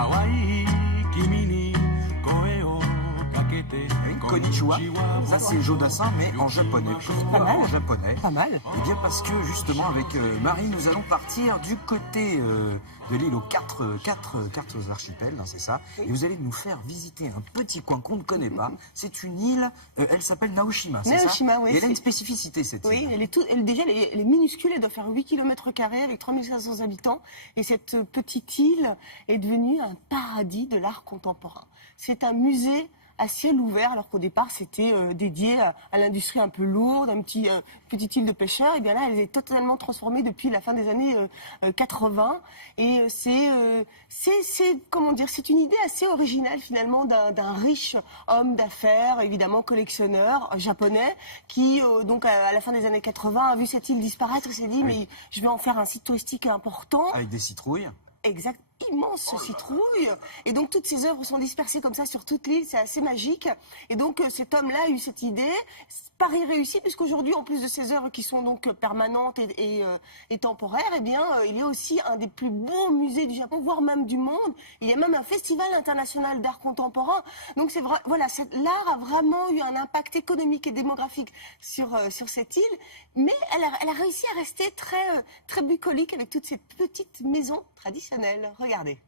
kawaii kimi ni koe o kakete. Konnichiwa, ça c'est Jodassin mais en japonais. Pourquoi en japonais? Pas mal. Eh bien parce que justement avec Marie, nous allons partir du côté de l'île aux quatre archipels, hein, c'est ça. Oui. Et vous allez nous faire visiter un petit coin qu'on ne connaît pas. C'est une île, elle s'appelle Naoshima, c'est ça? Naoshima, oui. Et elle a une spécificité cette île. Oui, déjà elle est minuscule, elle doit faire 8 km² avec 3500 habitants. Et cette petite île est devenue un paradis de l'art contemporain. C'est un musée à ciel ouvert, alors qu'au départ c'était dédié à l'industrie un peu lourde, petite île de pêcheurs. Et bien là, elle est totalement transformée depuis la fin des années 80. Et comment dire, c'est une idée assez originale finalement d'un riche homme d'affaires, évidemment collectionneur japonais, qui donc à la fin des années 80 a vu cette île disparaître et s'est dit mais je vais en faire un site touristique important. Avec des citrouilles. Exact, immense citrouille. Et donc toutes ces œuvres sont dispersées comme ça sur toute l'île, c'est assez magique. Et donc cet homme-là a eu cette idée, pari réussi, puisqu'aujourd'hui, en plus de ces œuvres qui sont donc permanentes et temporaires, eh bien, il y a aussi un des plus beaux musées du Japon, voire même du monde. Il y a même un festival international d'art contemporain. Donc c'est vrai, voilà, l'art a vraiment eu un impact économique et démographique sur cette île, mais elle a réussi à rester très bucolique avec toutes ces petites maisons traditionnelles. Regardez.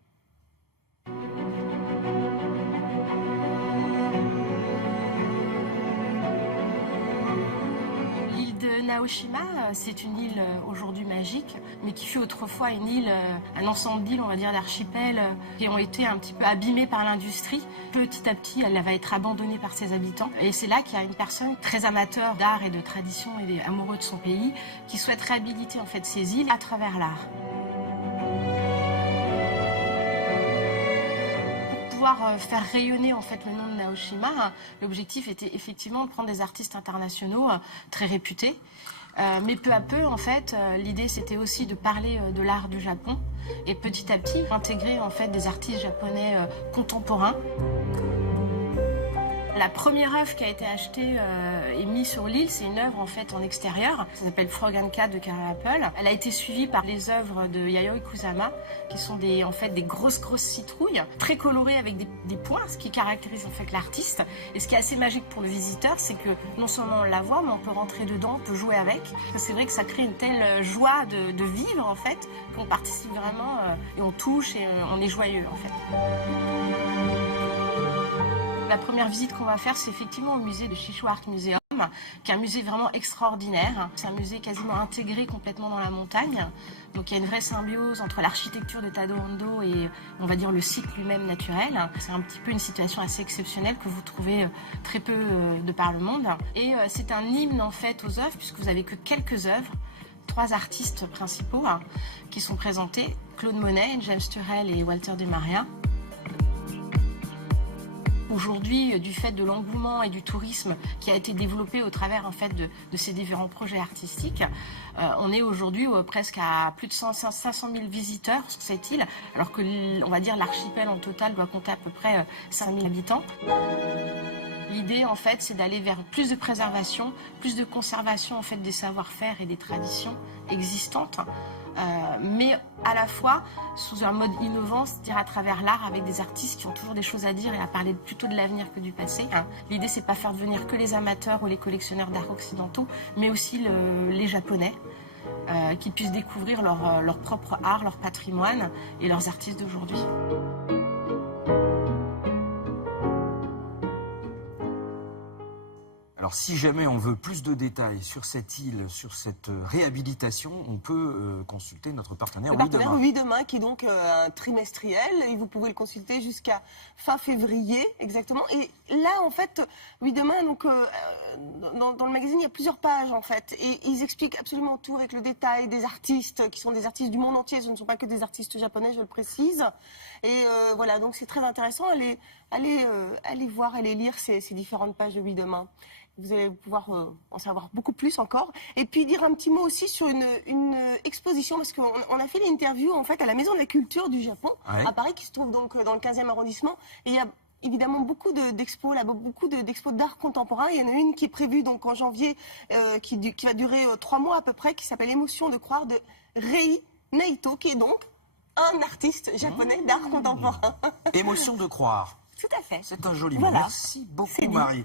Naoshima, c'est une île aujourd'hui magique, mais qui fut autrefois une île, un ensemble d'îles, on va dire d'archipels, qui ont été un petit peu abîmées par l'industrie. Petit à petit, elle va être abandonnée par ses habitants. Et c'est là qu'il y a une personne très amateur d'art et de tradition et amoureux de son pays, qui souhaite réhabiliter en fait ces îles à travers l'art. Faire rayonner en fait le nom de Naoshima, l'objectif était effectivement de prendre des artistes internationaux très réputés. Mais peu à peu, en fait, l'idée c'était aussi de parler de l'art du Japon et petit à petit intégrer en fait des artistes japonais contemporains. La première œuvre qui a été achetée et mise sur l'île, c'est une œuvre en fait en extérieur. Ça s'appelle Frog and Cat de Carré Apple. Elle a été suivie par les œuvres de Yayoi Kusama, qui sont des grosses citrouilles, très colorées avec des points, ce qui caractérise en fait l'artiste. Et ce qui est assez magique pour le visiteur, c'est que non seulement on la voit, mais on peut rentrer dedans, on peut jouer avec. C'est vrai que ça crée une telle joie de vivre en fait, qu'on participe vraiment et on touche et on est joyeux en fait. La première visite qu'on va faire, c'est effectivement au musée de Shisho Art Museum, qui est un musée vraiment extraordinaire. C'est un musée quasiment intégré complètement dans la montagne. Donc il y a une vraie symbiose entre l'architecture de Tadao Ando et, on va dire, le site lui-même naturel. C'est un petit peu une situation assez exceptionnelle que vous trouvez très peu de par le monde. Et c'est un hymne en fait aux œuvres, puisque vous n'avez que quelques œuvres. 3 artistes principaux qui sont présentés, Claude Monet, James Turrell et Walter de Maria. Aujourd'hui, du fait de l'engouement et du tourisme qui a été développé au travers en fait, de ces différents projets artistiques, on est aujourd'hui presque à plus de 500 000 visiteurs sur cette île, alors que on va dire l'archipel en total doit compter à peu près 5 000 habitants. L'idée, en fait, c'est d'aller vers plus de préservation, plus de conservation en fait, des savoir-faire et des traditions existantes, mais à la fois sous un mode innovant, c'est-à-dire à travers l'art avec des artistes qui ont toujours des choses à dire et à parler plutôt de l'avenir que du passé. L'idée, c'est pas faire venir que les amateurs ou les collectionneurs d'art occidentaux, mais aussi les Japonais, qui puissent découvrir leur propre art, leur patrimoine et leurs artistes d'aujourd'hui. Alors si jamais on veut plus de détails sur cette île, sur cette réhabilitation, on peut consulter notre partenaire Oui Demain, qui est donc un trimestriel, et vous pouvez le consulter jusqu'à fin février exactement. Et là en fait, Oui Demain, donc dans le magazine il y a plusieurs pages en fait, et ils expliquent absolument tout avec le détail des artistes qui sont des artistes du monde entier. Ce ne sont pas que des artistes japonais, je le précise. Et voilà, donc c'est très intéressant. Allez voir, allez lire ces différentes pages de Oui Demain. Vous allez pouvoir en savoir beaucoup plus encore. Et puis dire un petit mot aussi sur une exposition, parce qu'on a fait l'interview en fait à la Maison de la Culture du Japon, à Paris, qui se trouve donc dans le 15e arrondissement. Et il y a évidemment beaucoup d'expos, là, beaucoup d'expos d'art contemporain. Il y en a une qui est prévue donc en janvier, qui va durer 3 mois à peu près, qui s'appelle Émotion de croire, de Rei Naito, qui est donc un artiste japonais d'art contemporain. Émotion de croire. Tout à fait. C'est un joli mot. Voilà. Merci beaucoup, C'est dit. Marie.